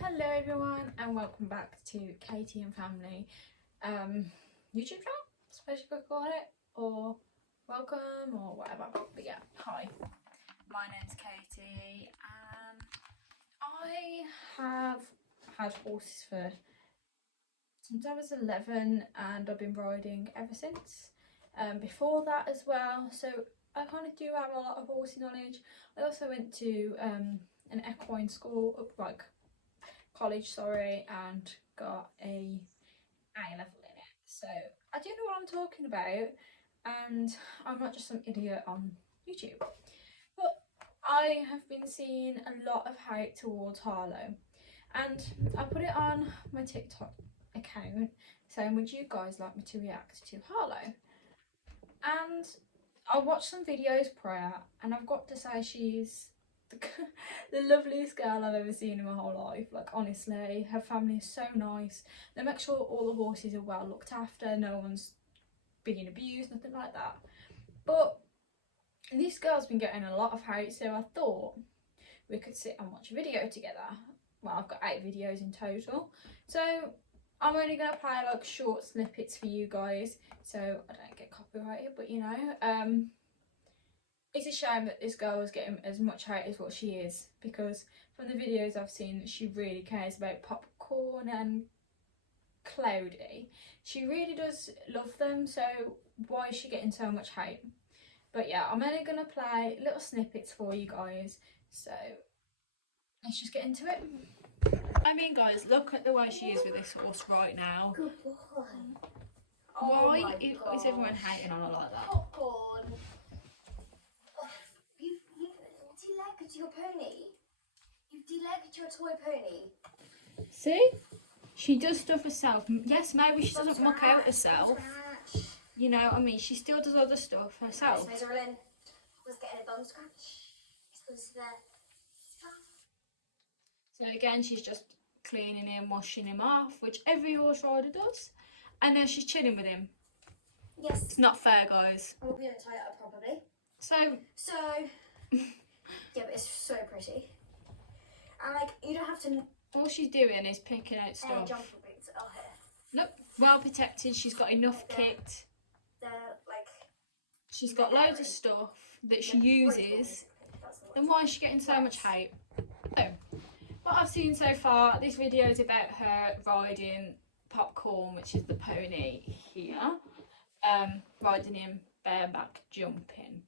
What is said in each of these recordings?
Hello everyone and welcome back to Katie and Family YouTube channel, I suppose you could call it, or welcome or whatever. But yeah, hi, my name's Katie and I have had horses since I was 11 and I've been riding ever since. Before that as well, so I kind of do have a lot of horsey knowledge. I also went to an equine school, like college, sorry, and got a level in it, so I do know what I'm talking about and I'm not just some idiot on YouTube. But I have been seeing a lot of hate towards Harlow and I put it on my TikTok account saying, would you guys like me to react to Harlow? And I watched some videos prior and I've got to say she's the loveliest girl I've ever seen in my whole life. Like, honestly, her family is so nice. They make sure all the horses are well looked after, no one's being abused, nothing like that. But this girl's been getting a lot of hate, so I thought we could sit and watch a video together. Well, I've got 8 videos in total, so I'm only going to play like short snippets for you guys so I don't get copyrighted, but you know, it's a shame that this girl is getting as much hate as what she is, because from the videos I've seen she really cares about Popcorn and Cloudy. She really does love them, so why is she getting so much hate? But yeah, I'm only going to play little snippets for you guys, so let's just get into it. I mean guys, look at the way she is with this horse right now. Good boy. Why is everyone hating on her like that? Popcorn. You've delegged your pony. You've delegged your toy pony. See? She does stuff herself. Yes, maybe she doesn't muck out herself. You know, I mean, she still does other stuff herself. This Maserlin was getting a bum scratch. It's close to there. So again, she's just cleaning him, washing him off, which every horse rider does. And then she's chilling with him. Yes. It's not fair, guys. I'm going to tie it up properly. So yeah, but it's so pretty. And like, you don't have to. All she's doing is picking out stuff. Jumper boots are here. Nope, well protected. She's got enough kit. They're like. She's got loads of stuff that she uses. Then why is she getting so much hate? So, what I've seen so far, this video is about her riding Popcorn, which is the pony here, riding him bareback jumping.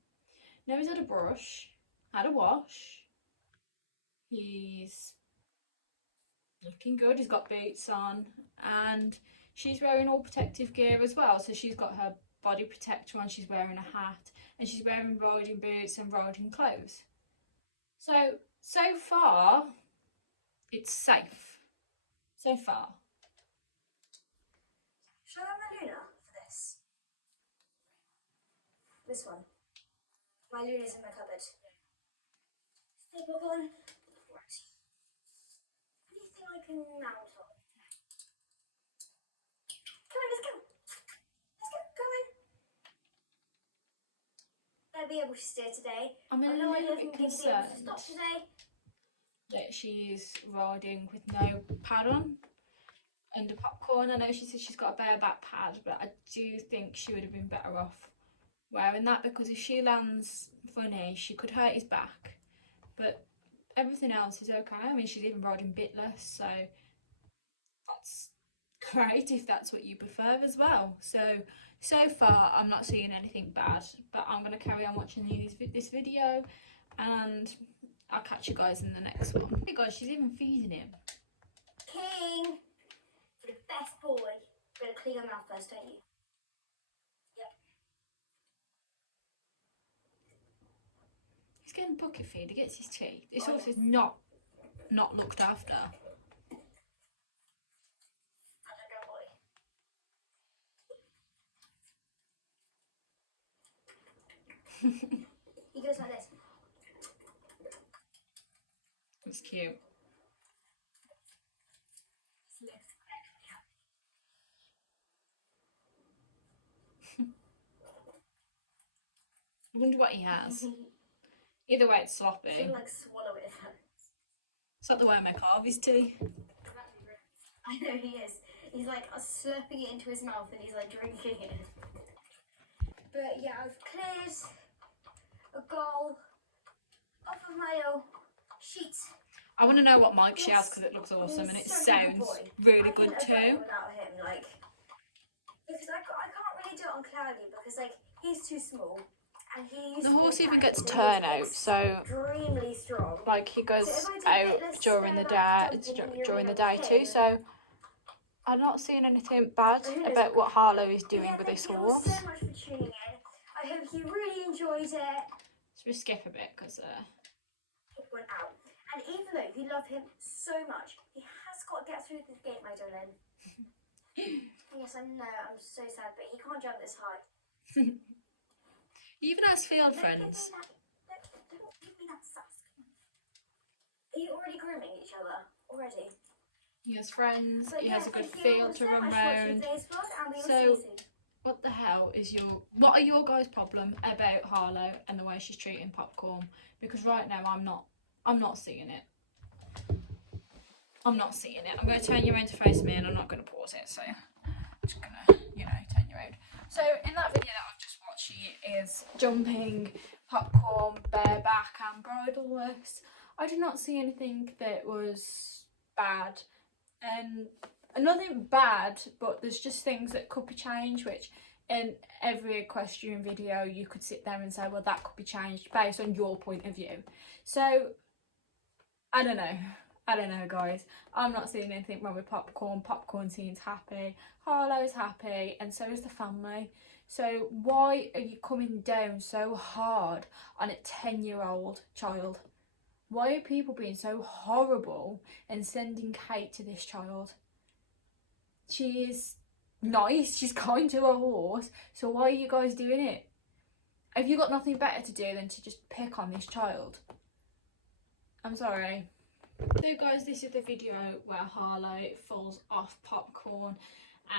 Now he's had a brush, had a wash, he's looking good, he's got boots on, and she's wearing all protective gear as well. So she's got her body protector on, she's wearing a hat, and she's wearing riding boots and riding clothes. So far, it's safe. So far. Shall I have my Luna for this? This one. My Luna's in my cupboard. Stay Popcorn. What do you think I can mount on? Come on, let's go. Let's go, come on. I'll be able to steer today. I'm a little bit concerned to stop today. that she is riding with no pad on under Popcorn. I know she said she's got a bareback pad, but I do think she would have been better off wearing that, because if she lands funny, she could hurt his back. But everything else is okay. I mean, she's even riding bitless, so that's great if that's what you prefer as well. So far, I'm not seeing anything bad, but I'm going to carry on watching this video, and I'll catch you guys in the next one. Hey guys, she's even feeding him. King! For the best boy. You're going to clean your mouth first, don't you? Yep. He's getting bucket feed, he gets his tea. This horse is not looked after. He goes like this. That's cute. I wonder what he has. Either way, it's sloppy. He can like swallow it. It's not the way I make all of his tea. I know he is. He's like slurping it into his mouth and he's like drinking it. But yeah, I've cleared a goal off of my little sheet. I want to know what mic she has because it looks awesome and it sounds really good too. Without him, like, because I can't really do it on Cloudy because like he's too small. And the horse even gets turn out, so extremely strong. Like he goes out during the day too. So I'm not seeing anything bad about what Harlow is doing with this horse. Thank you so much for tuning in. I hope you really enjoyed it. So we skip a bit because it went out. And even though you love him so much, he has got to get through this gate, my darling. Yes, I know. I'm so sad, but he can't jump this high. He even has field friends. Don't give me that sass. Are you already grooming each other? Already? He has friends, he has a good field to run round. So, what the hell is what are your guys' problem about Harlow and the way she's treating Popcorn? Because right now I'm not seeing it. I'm not seeing it. I'm going to turn you around to face me and I'm not going to pause it, so I'm just going to, turn you around. So, in that video that I've just watched, she is jumping Popcorn, bareback and bridle works. I did not see anything that was bad. Nothing bad, but there's just things that could be changed, which in every equestrian video you could sit there and say, well, that could be changed based on your point of view. So I don't know guys, I'm not seeing anything wrong with Popcorn. Popcorn seems happy, Harlow is happy, and so is the family. So why are you coming down so hard on a 10-year-old child? Why are people being so horrible and sending hate to this child? She is nice, she's kind to a horse, so why are you guys doing it? Have you got nothing better to do than to just pick on this child? I'm sorry. So guys, this is the video where Harlow falls off Popcorn,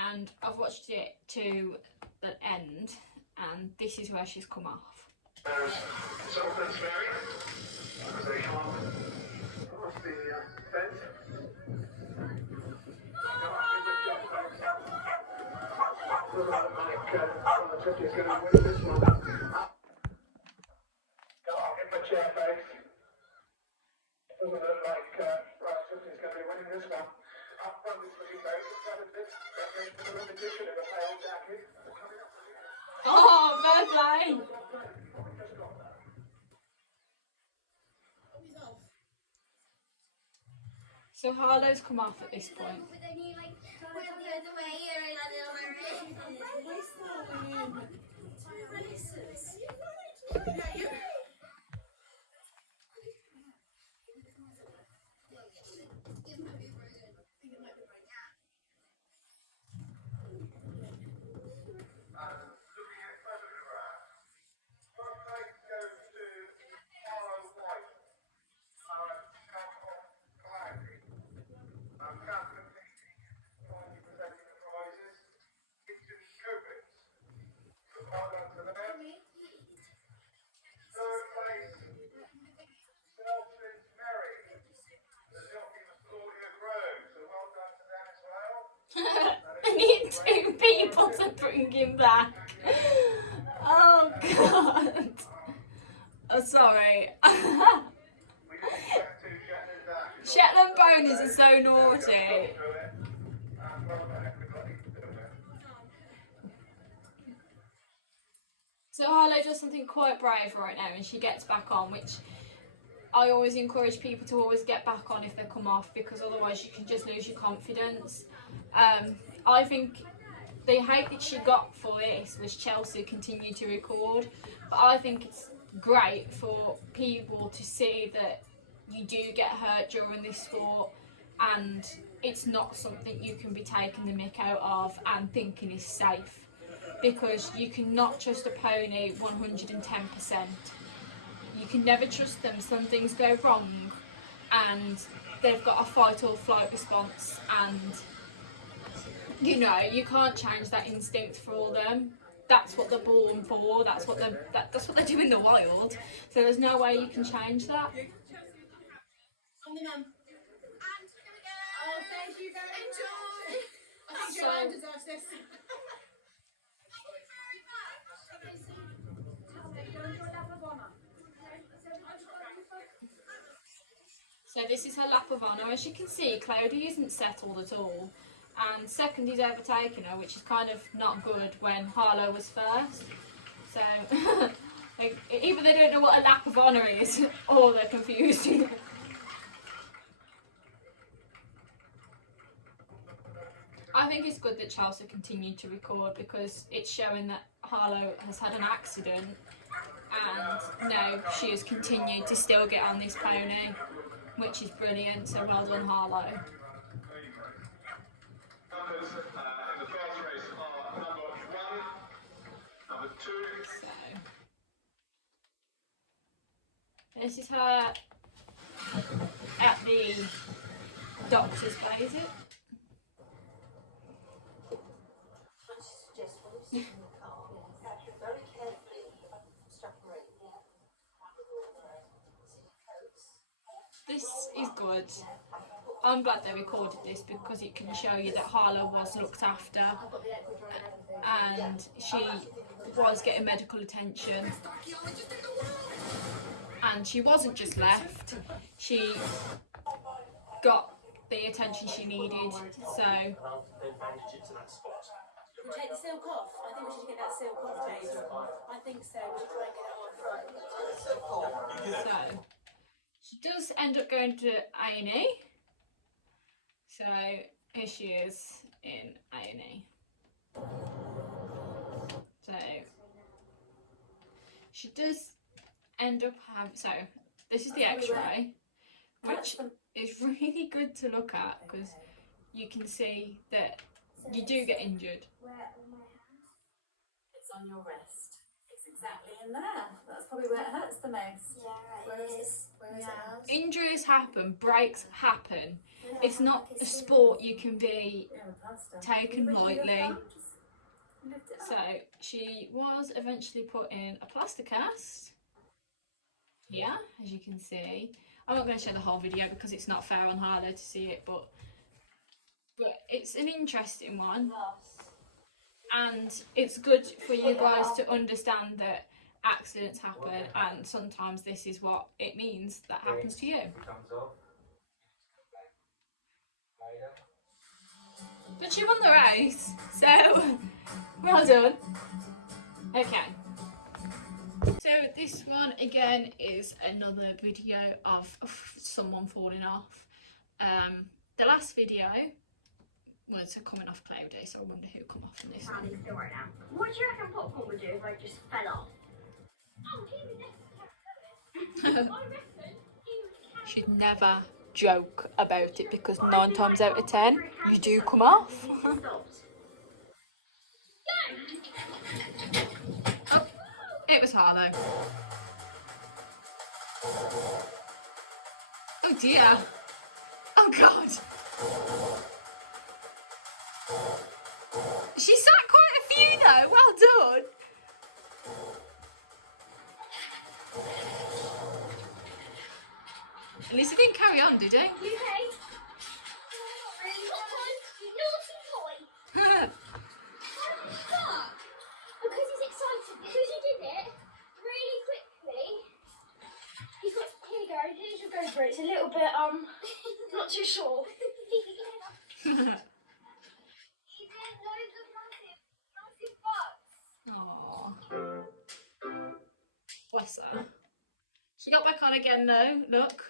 and I've watched it to the end, and this is where she's come off. It's offence, Mary. They can't cross the fence. Doesn't look like Tiffany's going to win this one. I'll get my chair face. Doesn't look like Tiffany's going to be winning this one. Up front is looking very competitive. That makes for the repetition of a pale jacket. Oh, fair play! So Harlow's come off at this point. I need 2 people to bring him back. Oh god. Oh, sorry. Shetland ponies are so naughty. So Harlow does something quite brave right now and she gets back on, which I always encourage people to always get back on if they come off, because otherwise you can just lose your confidence. I think the hate that she got for this was Chelsea continued to record, but I think it's great for people to see that you do get hurt during this sport and it's not something you can be taking the mick out of and thinking is safe, because you cannot trust a pony 110%. You can never trust them. Some things go wrong and they've got a fight or flight response, and you know, you can't change that instinct for them. That's what they're born for. That's what they do in the wild. So there's no way you can change that. I'm the mum. And here we go. Oh, thank you very much. Enjoy. deserves this. So this is her lap of honour. As you can see, Cloudy isn't settled at all. And second is overtaking her, which is kind of not good when Harlow was first. So like, either they don't know what a lap of honour is or they're confused. I think it's good that Chelsea continued to record because it's showing that Harlow has had an accident and now she has continued to still get on this pony, which is brilliant, so well done, Harlow. Numbers in the first race are number 1, number 2. So, this is her at the doctor's play, is it? This is good. I'm glad they recorded this because it can show you that Harlow was looked after and she was getting medical attention and she wasn't just left, she got the attention she needed. So We'll take the silk off. I think we should get that silk off, Jade. I think so. We should try and get it off. So she does end up going to A&E. So here she is in A&E. So she does end up having. So this is the X-ray, which is really good to look at because you can see that you do get injured. Where are my hands? It's on your wrist. It's exactly in there. That's probably where it hurts the most. Yeah, right. Where is it? Where is it else? Injuries happen, breaks happen. It's not a sport you can be taken lightly. So she was eventually put in a plaster cast. Yeah, as you can see. I'm not going to show the whole video because it's not fair on Harlow to see it, but it's an interesting one. And it's good for you guys to understand that accidents happen and sometimes this is what it means that happens to you. But she won the race, so well done. Okay. So this one again is another video of someone falling off. The last video was coming off Cloudy, so I wonder who come off from this one. Still right now. What do you reckon Popcorn would do if I just fell off? Oh, he would definitely I reckon he would Should never joke about it because 9 times out of 10 you do come off. Oh, it was Harlow. Oh dear. Oh god. She sat quite a few though. Well done. At least he didn't carry on, did he? You okay? Really? Popcorn, you naughty boy. Stop! Because he's excited, because he did it really quickly. He's got, here you go, here's your GoPro. It's a little bit, not too sure. He did loads of massive butts. Aww. Bless her. She got back on again though, look.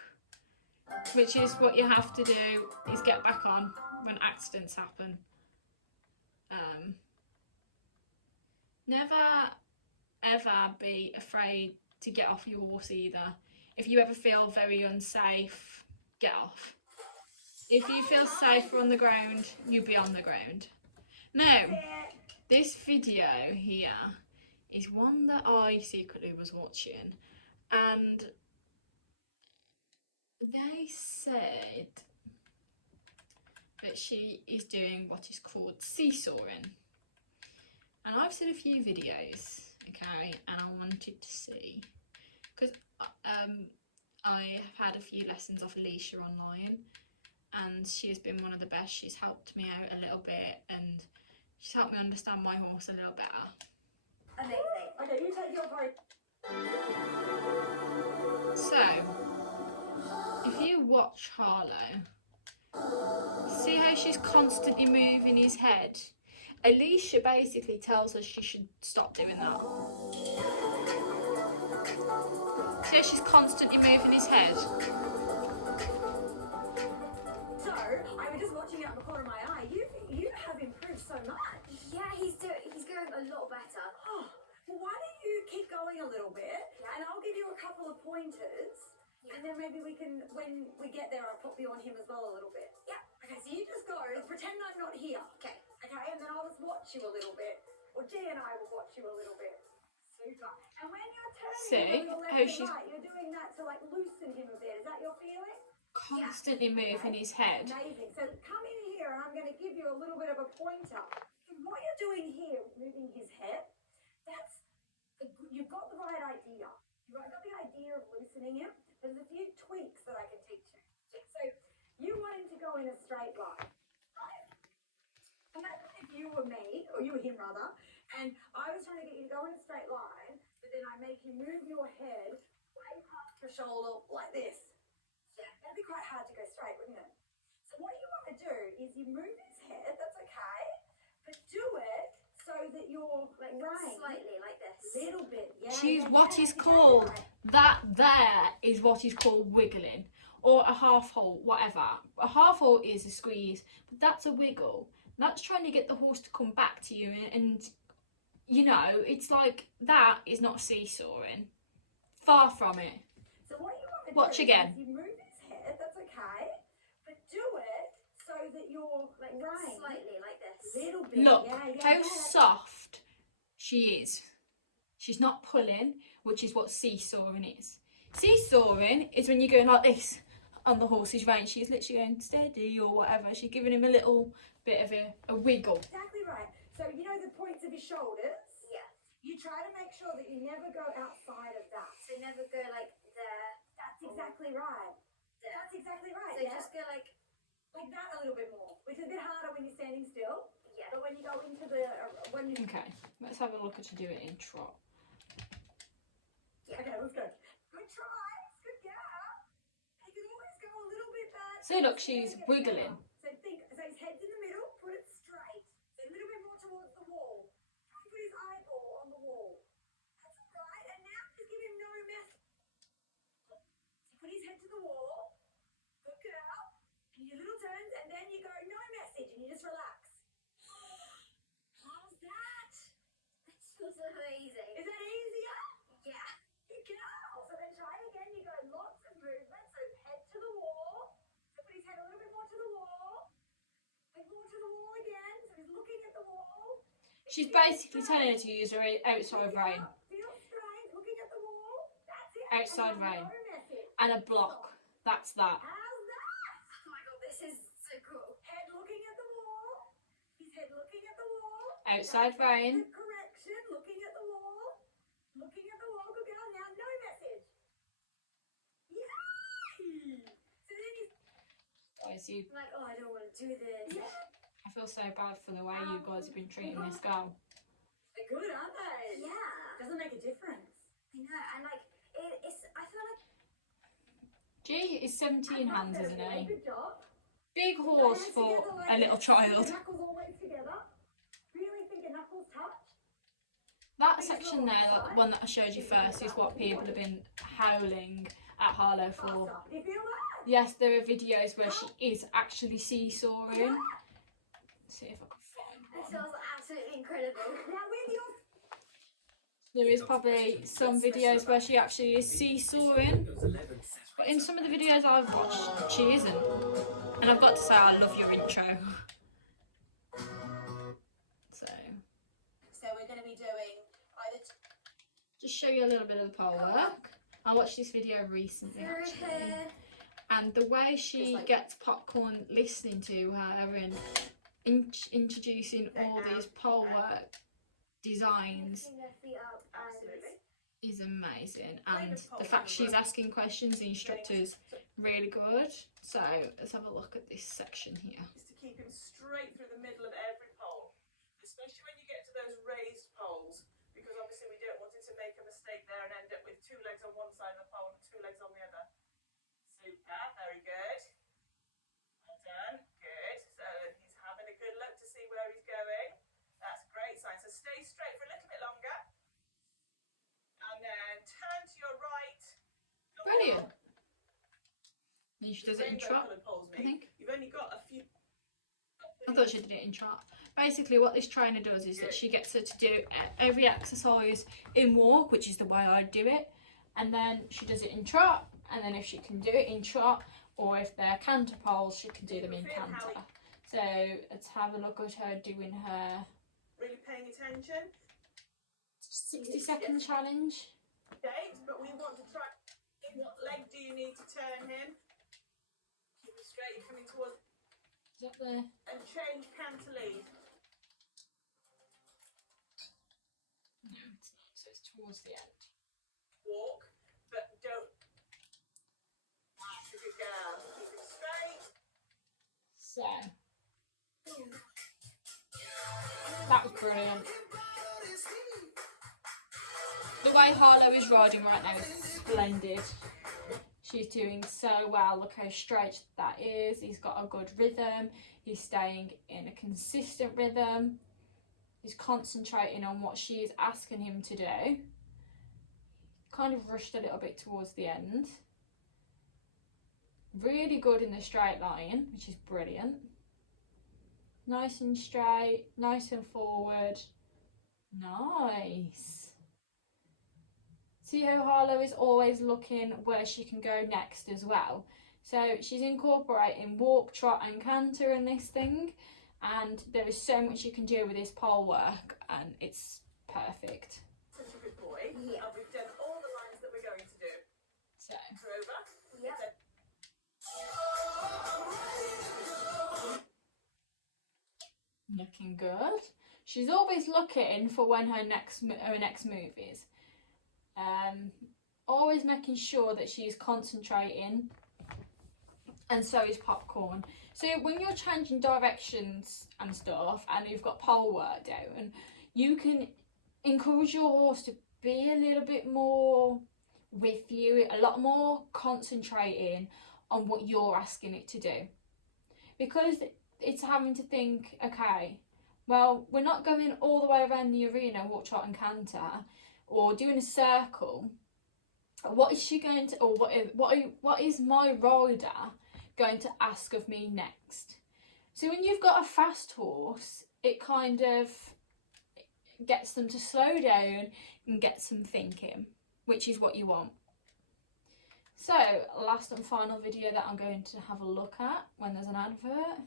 Which is what you have to do, is get back on when accidents happen. Never ever be afraid to get off your horse either. If you ever feel very unsafe, get off. If you feel safer on the ground, you be on the ground. Now, this video here is one that I secretly was watching and they said that she is doing what is called seesawing. And I've seen a few videos, okay, and I wanted to see, because I have had a few lessons off Alicia online, and she has been one of the best. She's helped me out a little bit, and she's helped me understand my horse a little better. Amazing. Okay, you take your break. So, if you watch Harlow, see how she's constantly moving his head? Alicia basically tells us she should stop doing that. See how she's constantly moving his head? So, I was just watching out of the corner of my eye. You have improved so much. Yeah, he's going a lot better. Oh, well, why don't you keep going a little bit, and I'll give you a couple of pointers, and then maybe we can, when we get there, I'll pop you on him as well a little bit. Yeah. Okay, so you just go, pretend I'm not here. Okay. Okay, and then I'll just watch you a little bit, or G and I will watch you a little bit. Super. And when you're turning See a little left how and she's right, you're doing that to like loosen him a bit. Is that your feeling? constantly moving his head. Amazing. So come in here and I'm going to give you a little bit of a pointer. So what you're doing here, moving his head, you've got the right idea. You've got the idea of loosening him. There's a few tweaks that I can teach you. So you want him to go in a straight line, right? Imagine if you were me, or you were him rather, and I was trying to get you to go in a straight line, but then I make you move your head way past your shoulder like this. Yeah, that'd be quite hard to go straight, wouldn't it? So what you want to do is you move his head, that's okay, but do it so that you're like right, Slightly like this. little bit, yeah. Choose yeah, what yeah, is exactly called, right. that there is what is called wiggling, or a half halt, whatever. A half halt is a squeeze, but that's a wiggle. That's trying to get the horse to come back to you, and you know, it's like, that is not seesawing. Far from it. So what you want to Watch do again. is you move his head, that's okay, but do it so that you're like right, Slightly like this. little bit. Look yeah, how yeah. soft she is. She's not pulling, which is what seesawing is. Seesawing is when you're going like this on the horse's rein. She's literally going steady or whatever. She's giving him a little bit of a wiggle. Exactly right. So you know the points of his shoulders? Yeah. You try to make sure that you never go outside of that. So never go like there. That's exactly right. There. That's exactly right. So yeah? just go like that a little bit more, which is a bit harder when you're standing still. yeah. But when you go into the when you Okay, let's have a look at her do it in trot. okay, let's go. Good try. Good girl. You can always go a little bit back. See, look, she's wiggling. So his head's in the middle. Put it straight. So a little bit more towards the wall. Try and put his eyeball on the wall. That's all right. And now just give him no mess. So put his head to the wall. Good girl. And your little turns, and then you go no message, and you just relax. How's that? That feels amazing. Is that easier? Yeah. Good girl. So then try again. You go lots of movement. So head to the wall. So put his head a little bit more to the wall. And more to the wall again. So he's looking at the wall. She's basically telling her to use her outside rein Feel straight. Looking at the wall. That's it. Outside And rein. no message. and a block. That's that. How's that? Oh my god, this is so cool. Head looking at the wall. His head looking at the wall. Outside rein. Good correction. Looking at the wall. Looking at the wall. Good girl. Now no message. Yay! So then he's Guys, you, I'm like, oh, I don't want to do this. I feel so bad for the way you guys have been treating this girl. they're good, aren't they? Yeah. Doesn't make a difference. I know, and like, it's, I feel like G is 17 hands, isn't he? Good job. Big horse for a little child. Knuckles always together. Really think your knuckles touch. That section there, that one that I showed you first, is what people have been howling at Harlow for. Faster. Do you feel that? Yes, there are videos where she is actually seesawing. Let's see if I can find this one. feels absolutely incredible. Now with your There is probably some videos where she actually is seesawing, but in some of the videos I've watched, she isn't. And I've got to say, I love your intro. So, we're going to be doing either just show you a little bit of the pole work. I watched this video recently actually, and the way she gets Popcorn listening to her and introducing all these pole work designs Lifting their feet up and is amazing, and the fact she's asking questions, the instructor's really good. So let's have a look at this section here. Is to keep him straight through the middle of every pole, especially when you get to those raised poles, because obviously we don't want it to make a mistake there and end up with 2 legs on one side of the pole and 2 legs on the other. Super, very good. Well done, good. So he's having a good look to see where he's going. That's a great sign. So stay straight for a little bit longer. And then turn to your right. Brilliant. And she does it in trot, I think. You've only got a few. I thought she did it in trot. Basically what this trainer does is that she gets her to do every exercise in walk, which is the way I do it, and then she does it in trot, and then if she can do it in trot, or if they're canter poles, she can do them in canter. So let's have a look at her doing her Really paying attention. 60-second challenge. Okay, but we want to try. What leg do you need to turn him? Keep it straight, coming towards. Is that the... And change canter lead. No, it's not. So it's towards the end. Walk, but don't. That's a good girl. Keep it straight. So that was brilliant. The way Harlow is riding right now is splendid. She's doing so well. Look how straight that is. He's got a good rhythm. He's staying in a consistent rhythm. He's concentrating on what she is asking him to do. Kind of rushed a little bit towards the end. Really good in the straight line, which is brilliant. Nice and straight, nice and forward. Nice. See how Harlow is always looking where she can go next as well. So she's incorporating walk, trot and canter in this thing, and there is so much you can do with this pole work, and it's perfect. Such a good boy. Yeah. And we've done all the lines that we're going to do. So Over. Yeah. looking good. She's always looking for when her next move is. Always making sure that she's concentrating, and so is Popcorn. So when you're changing directions and stuff and you've got pole work down, you can encourage your horse to be a little bit more with you, a lot more concentrating on what you're asking it to do, because it's having to think, okay, well, we're not going all the way around the arena, walk, trot and canter, or doing a circle. What is she going to, or what is my rider going to ask of me next? So when you've got a fast horse, it kind of gets them to slow down and gets them thinking, which is what you want. So last and final video that I'm going to have a look at when there's an advert.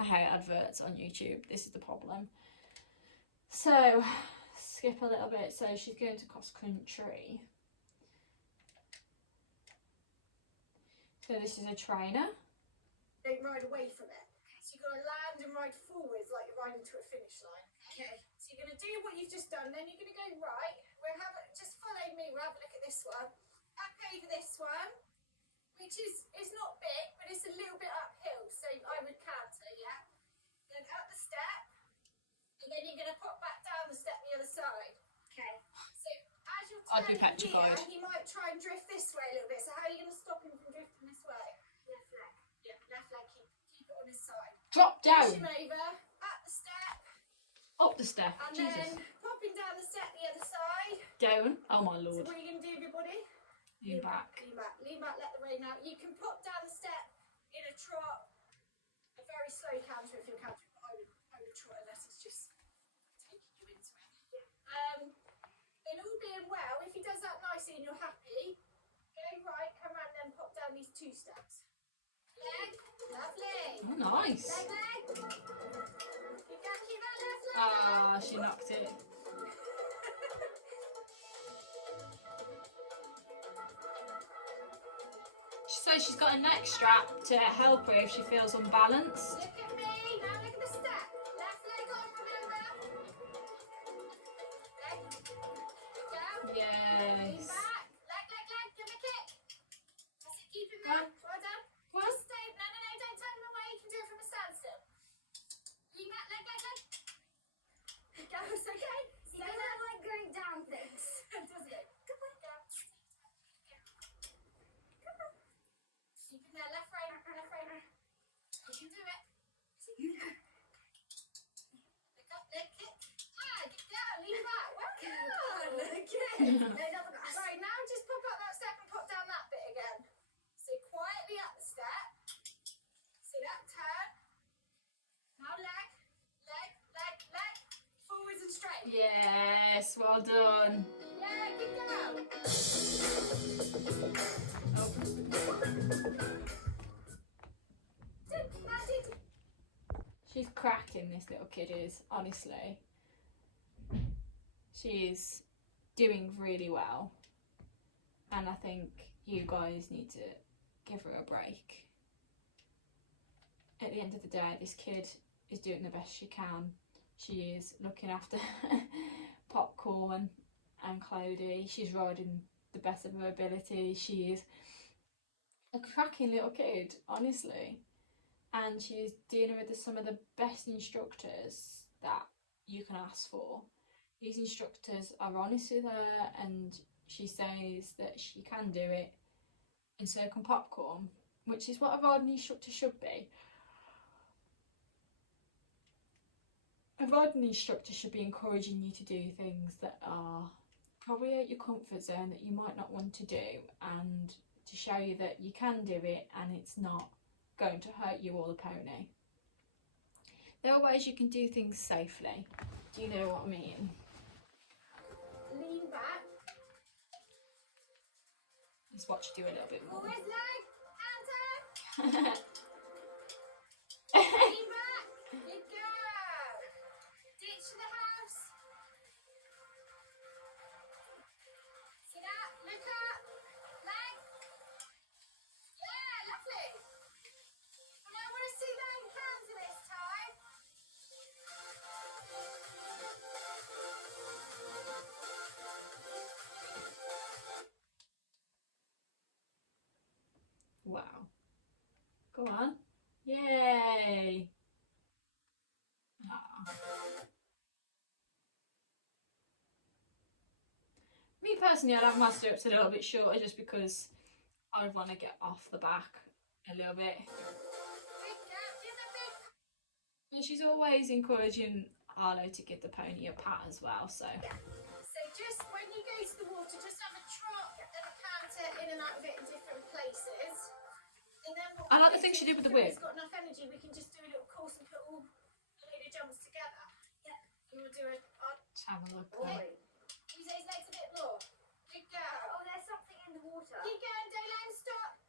I hate adverts on YouTube, this is the problem. So skip a little bit. So she's going to cross country. So this is a trainer. Don't ride away from it. So you've got to land and ride forwards like you're riding to a finish line. Okay. So you're going to do what you've just done, then you're going to go right. Just follow me, we'll have a look at this one. Up over this one, which is not big, but it's a little bit uphill, so I would canter, yeah? Then up the step, and then you're going to pop back down the step the other side. Okay. So as you're I'd be turning petrified. here, he might try and drift this way a little bit. So how are you going to stop him from drifting this way? Left leg. Yeah, left leg, keep it on his side. Drop down. Push him over, up the step. Up the step. And Jesus. then popping down the step the other side. Down. Oh my So lord. what are you going to do with your body? Lean back. Lean back, let the rein out. You can pop down the step in a trot, a very slow canter if you're cantering, but I would trot unless it's just taking you into it. Then all being well, if he does that nicely and you're happy, go right, come around, then pop down these 2 steps. Leg, lovely. Oh, nice. Leg. Keep that left leg. Ah, she knocked it. So she's got a neck strap to help her if she feels unbalanced. Look at me, now look at the step. Left leg on, remember? Leg, down. Lean Yes. back. Leg, give a kick. That's it, keep him there. Well You know. Lick up, lick it. Ah, get down, lean back. Well done. Lick it. Right, now just pop up that step and pop down that bit again. So quietly up the step. See that turn. Now leg, leg, leg, leg. Forwards and straight. Yes, well done. Yeah, good girl. She's cracking, this little kid is, honestly. She's doing really well. And I think you guys need to give her a break. At the end of the day, this kid is doing the best she can. She is looking after Popcorn and Cloudy. She's riding the best of her ability. She is a cracking little kid, honestly. And she's dealing with some of the best instructors that you can ask for. These instructors are honest with her, and she says that she can do it, and so can Popcorn, which is what a riding instructor should be. A riding instructor should be encouraging you to do things that are probably out your comfort zone that you might not want to do, and to show you that you can do it and it's not going to hurt you or the pony. There are ways you can do things safely. Do you know what I mean? Lean back. Just watch you do a little bit more. Forward leg. Counter. Lean back. Good girl. Ditch to the house. Sit up. Look up. Leg. Yeah, lovely. And I want to see them hands this time. Wow. Go on. Yay. Aww. Me personally, I'd have my stirrups a little bit shorter just because I would want to get off the back a little bit. And she's always encouraging Harlow to give the pony a pat as well, so. So just when you go to the water, just have a trot and a canter in and out of it in different places. And then I like the thing she did with the whip. It's got enough energy, we can just do a little course and put all a load of jumps together. Yeah. And we'll do a Let's have a look. use those legs a bit more. Good girl. Oh, there's something in the water. Keep going, don't let him stop.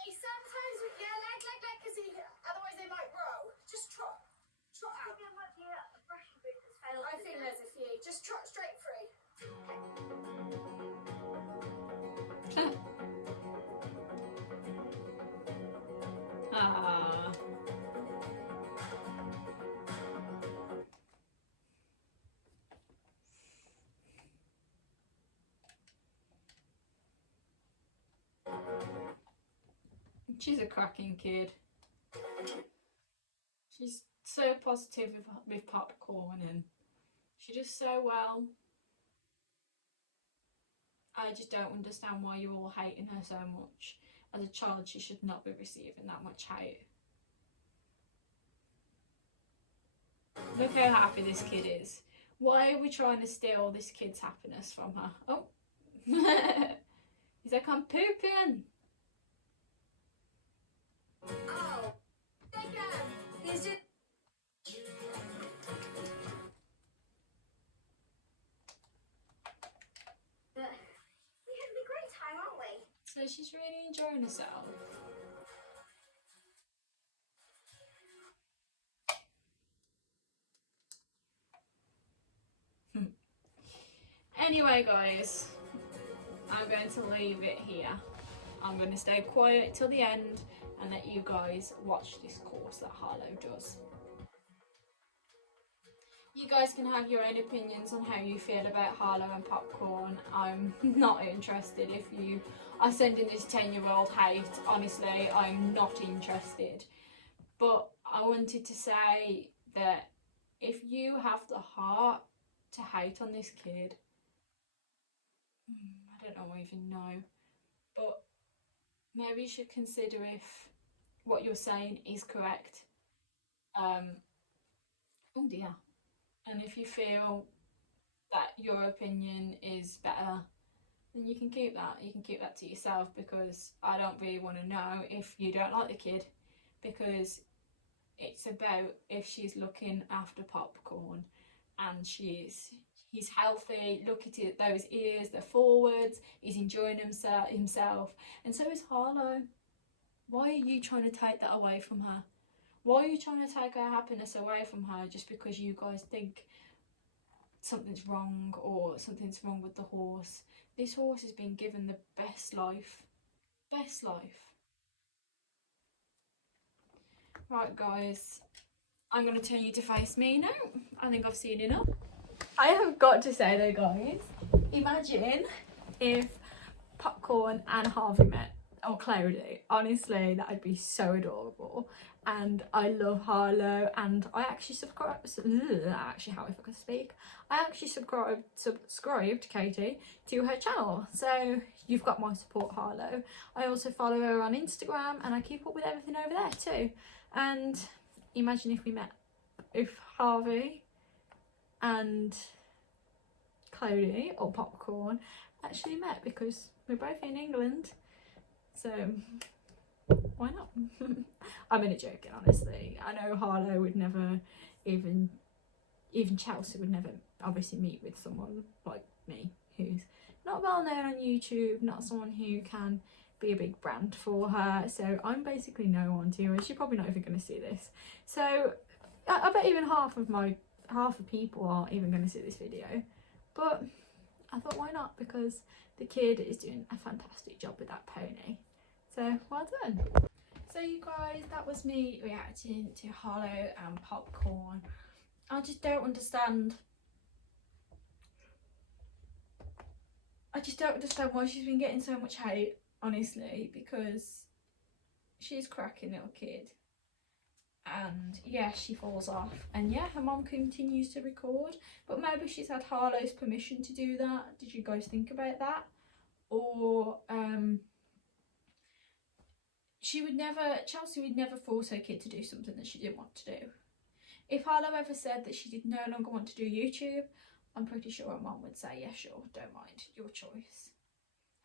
Hey, sometimes leg, because otherwise they might roll. Just trot. Trot out. I think there might be a brushing boot that's failed. I think there's a few. Just trot straight through. Ah. She's a cracking kid. She's so positive with Popcorn, and she does so well. I just don't understand why you're all hating her so much. As a child, she should not be receiving that much hate. Look how happy this kid is. Why are we trying to steal this kid's happiness from her? Oh. He's like, I'm pooping. Oh. There you go. He's just... We're having a great time, aren't we? So she's really enjoying herself. Anyway, guys, I'm going to leave it here. I'm going to stay quiet till the end and let you guys watch this course that Harlow does. You guys can have your own opinions on how you feel about Harlow and Popcorn. I'm not interested if you are sending this 10-year-old hate. Honestly, I'm not interested. But I wanted to say that if you have the heart to hate on this kid, I don't even know, but maybe you should consider if what you're saying is correct Oh dear. And if you feel that your opinion is better, then you can keep that. You can keep that to yourself, because I don't really want to know if you don't like the kid, because it's about if she's looking after Popcorn and he's healthy. Look at it, those ears, they're forwards, he's enjoying himself, and so is Harlow. Why are you trying to take that away from her? Why are you trying to take her happiness away from her just because you guys think something's wrong or something's wrong with the horse? This horse has been given the best life. Best life. Right guys, I'm going to turn you to face me now. I think I've seen enough. I have got to say though guys, imagine if Popcorn and Harvey met, or Cloudy. Honestly, that would be so adorable. And I love Harlow, and I actually subscribed, actually how if I could speak, I actually subscribed Katie to her channel, so you've got my support, Harlow. I also follow her on Instagram, and I keep up with everything over there too. And imagine if we met, if Harvey and Cloudy or Popcorn actually met, because we're both in England, so why not? I'm only joking, honestly. I know Harlow would never, even Chelsea would never obviously meet with someone like me, who's not well known on YouTube, not someone who can be a big brand for her. So I'm basically no one to her. She's probably not even going to see this. So I bet even half of people aren't even going to see this video. But I thought, why not? Because the kid is doing a fantastic job with that pony. So well done. So you guys, that was me reacting to Harlow and Popcorn. I just don't understand. I just don't understand why she's been getting so much hate, honestly, because she's a cracking little kid. And yeah, she falls off, and yeah, her mom continues to record, but maybe she's had Harlow's permission to do that. Did you guys think about that? Or Chelsea would never force her kid to do something that she didn't want to do. If Harlow ever said that she did no longer want to do YouTube, I'm pretty sure her mom would say, yeah, sure, don't mind, your choice.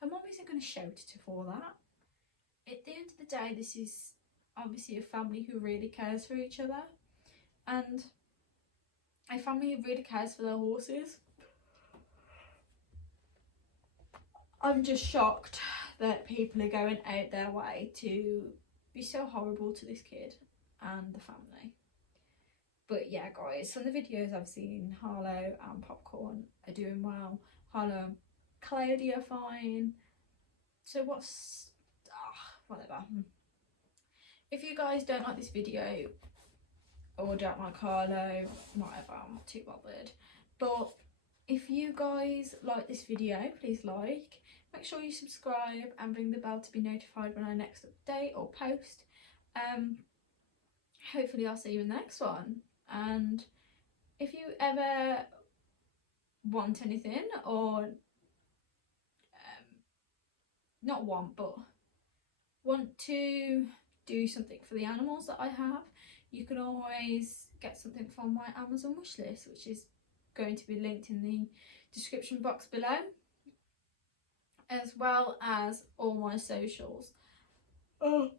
Her mom isn't going to shout at her for that. At the end of the day, this is obviously a family who really cares for each other, and a family who really cares for their horses. I'm just shocked that people are going out their way to be so horrible to this kid and the family. But yeah guys, from the videos I've seen, Harlow and Popcorn are doing well. Harlow and Cloudy are fine. So whatever. If you guys don't like this video or don't like Harlow, whatever, I'm not too bothered. But if you guys like this video, please like, make sure you subscribe and ring the bell to be notified when I next update or post. Hopefully I'll see you in the next one. And if you ever want anything, or not want, but want to do something for the animals that I have, you can always get something from my Amazon wishlist, which is going to be linked in the description box below, as well as all my socials. Oh,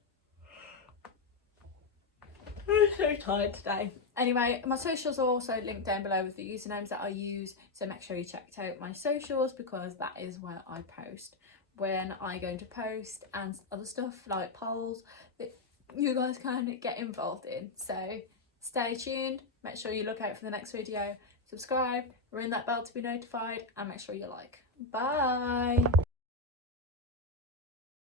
I'm so tired today. Anyway, my socials are also linked down below with the usernames that I use, so make sure you check out my socials, because that is where I post when I go to post, and other stuff like polls that you guys can get involved in. So stay tuned, make sure you look out for the next video, subscribe, ring that bell to be notified, and make sure you like. Bye.